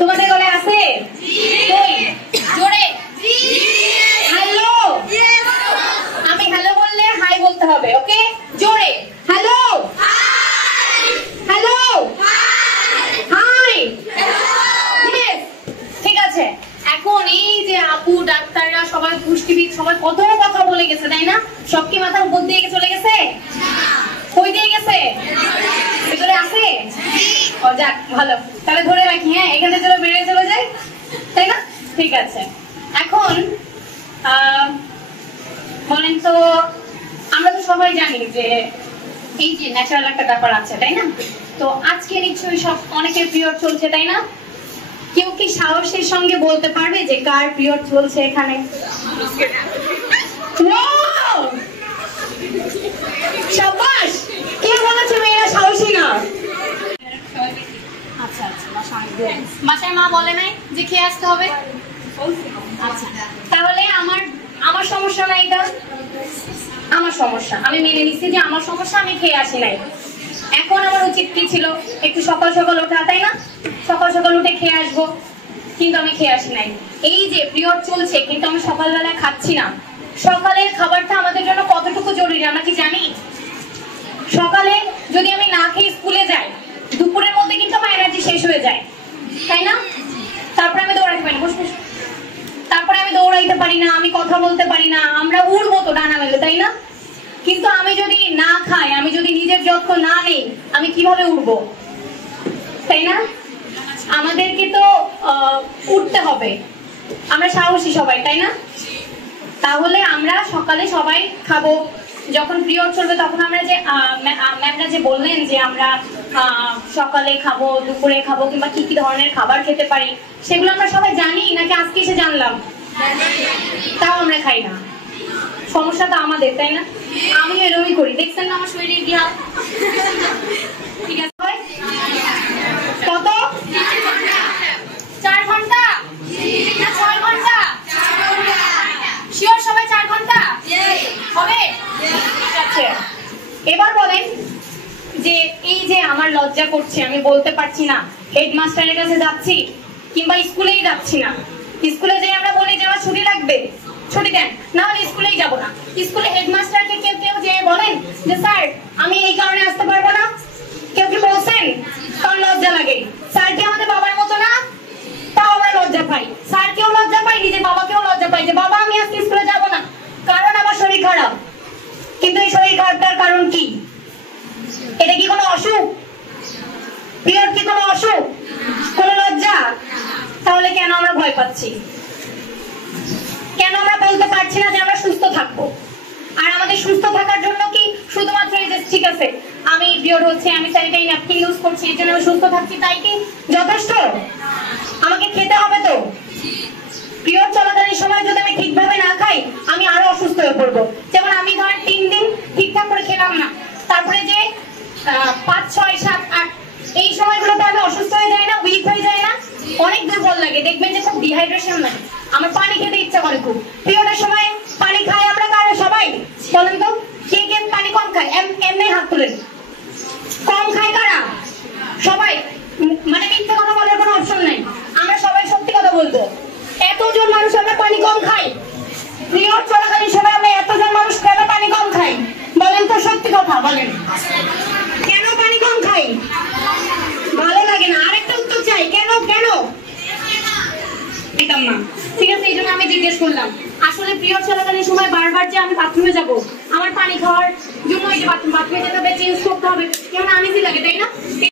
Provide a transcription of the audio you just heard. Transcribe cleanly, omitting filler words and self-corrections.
তোমাদের গলায় আছে? জোরে হ্যালো। আমি হ্যালো বললে হাই বলতে হবে, ওকে? জোরে হ্যালো। Hello hi. ঠিক আছে। এখন এই যে আপু ডাক্তাররা সবাই পুষ্টিবিদ সবাই কত কথা বলে গেছে, তাই না? সব কি মাথার উপর দিয়ে চলে গেছে? কই দিয়ে গেছে? ভিতরে আছে? ও যাক, ভালো। তাহলে ধরে রাখি, হ্যাঁ, এখানে চলে বেরিয়ে চলে যাই, তাই না? ঠিক আছে। এখন বলেন তো, আমরা তো সবাই জানি যে এই যে ন্যাচারাল একটা ব্যাপার আছে, তাই না? তো আজকে নিশ্চয়ই সব অনেকের পিরিয়ড চলছে, তাই না? কেউ কি সাহসের সঙ্গে বলতে পারবে যে কার পিরিয়ড চলছে এখানে? শাবাশ। কে বলেছে মেয়েরা সাহসী না? আচ্ছা আচ্ছা, বাসায় মা বলে নাই যে খেয়ে আসতে হবে? আচ্ছা, তাহলে আমার সমস্যা নাই, এটা আমার সমস্যা, আমি মেনে নিচ্ছি যে আমার সমস্যা, আমি খেয়ে আসি নাই। এখন আমার উচিত কি ছিল? একটু সকাল সকাল ওঠা, তাই না? সকাল সকাল উঠে খেয়ে আসবো, কিন্তু আমি খেয়ে আসি নাই। এই যে পিরিয়ড চলছে কিন্তু আমি সকালবেলা খাচ্ছি না। সকালের খাবারটা আমাদের জন্য কতটুকু জরুরি আমরা কি জানি? সকালে যদি আমি না খেয়ে স্কুলে যাই, দুপুরের মধ্যে কিন্তু আমার এনার্জি শেষ হয়ে যায়, তাই না? তারপরে আমি দৌড়াতে পারি না, তারপরে আমি দৌড়াইতে পারি না, আমি কথা বলতে পারি না, আমরা উড়বো তো ডানা মেলে, তাই না? কিন্তু আমি যদি না খাই, আমি যদি নিজের যত্ন না নেই, আমি কিভাবে উঠবো, তাই না? আমাদেরকে তো উঠতে হবে। আমরা সাহসী সবাই, তাই না? তাহলে আমরা সকালে সবাই খাবো, যখন পিরিয়ড চলবে তখন আমরা যে ম্যামরা যে বললেন যে আমরা সকালে খাবো, দুপুরে খাবো, কিংবা কি কি ধরনের খাবার খেতে পারি, সেগুলো আমরা সবাই জানি নাকি আজকে এসে জানলাম? তাও আমরা খাই না। সমস্যা তো আমাদের, তাই না? আমি এরকমই করি, দেখছেন না আমার শরীরে কি হাল? ঠিক আছে, কত? 4 ঘন্টা না 6 ঘন্টা? শিওর সবাই 4 ঘন্টা হবে? ঠিক আছে। এবার বলেন যে এই যে আমার লজ্জা করছে, আমি বলতে পারছি না, হেডমাস্টারের কাছে যাচ্ছি কিংবা স্কুলেই যাচ্ছি না। স্কুলে যাই আমরা বলি যে আমার ছুটি লাগবে, ছুটি দেন, না হলে স্কুলেই যাব না। স্কুলে হেডমাস্টারকে কেউ কেউ যে বলেন যে স্যার আমি এই কারণে আসতে পারবো না? কেউ কি বলছেন? কারণ লজ্জা লাগে। স্যার কি আমাদের বাবার মতো না? তাও আমরা লজ্জা পাই। স্যারকেও লজ্জা পাই, নিজের বাবাকেও লজ্জা পাই যে বাবা আমি আজকে স্কুলে যাব না, কারণ আমার শরীর খারাপ। কিন্তু এই শরীর খারাপটার কারণ কি? এটা কি কোনো অসুখ? পিরিয়ড কি কোনো অসুখ? কোনো লজ্জা? তাহলে কেন আমরা ভয় পাচ্ছি? কেন আমরা বলতে পারছি না যে আমরা সুস্থ থাকবো? আর আমাদের সুস্থ থাকার জন্য কি শুধুমাত্র এই যে ঠিক আছে আমি পিরিয়ড হচ্ছে, আমি স্যানিটারি ন্যাপকিন ইউজ করছি, এর জন্য আমি সুস্থ থাকছি, তাই কি যথেষ্ট? আমাকে খেতে হবে তো। পিরিয়ড চলাকালীন সময় যদি আমি ঠিকভাবে না খাই, আমি আরো অসুস্থ হয়ে পড়বো। যেমন আমি ধরেন 3 দিন ঠিকঠাক করে খেলাম না, তারপরে যে 5, 6, 7, 8 এই সময়গুলোতে আমি অসুস্থ হয়ে যায় না, উইক হয়ে যায় না, অনেক দুর্বল লাগে, দেখবেন যে খুব ডিহাইড্রেশন লাগে, আমার পানি খেতে ইচ্ছা করে খুব। পিরিয়ডের সময় পানি খাই আমরা কারা? সবাই বলেন তো, কে কে পানি কম খায়? এমনি হাত তুলেন। কম খায় কারা? সবাই। মানে মিথ্যে কথা বলার কোনো অপশন নাই, আমরা সবাই সত্যি কথা বলবো। এতজন মানুষ আমরা পানি কম খাই, পিরিয়ড চলাকালীন সময় আমরা এতজন মানুষ কেন পানি কম খাই? বলেন তো সত্যি কথা বলেন, কেন পানি কম খাই? ভালো লাগে না। আরেকটা উত্তর চাই, কেন? কেন পেতাম না। ঠিক আছে, এই জন্য আমি জিজ্ঞেস করলাম। আসলে পিরিয়ড চলাকালীন সময় বারবার যে আমি বাথরুমে যাব, আমার পানি খাওয়ার জন্য এই যে বাথরুমে যেতে হবে, চেঞ্জ করতে হবে, কেমন আনইজি লাগে, তাই না?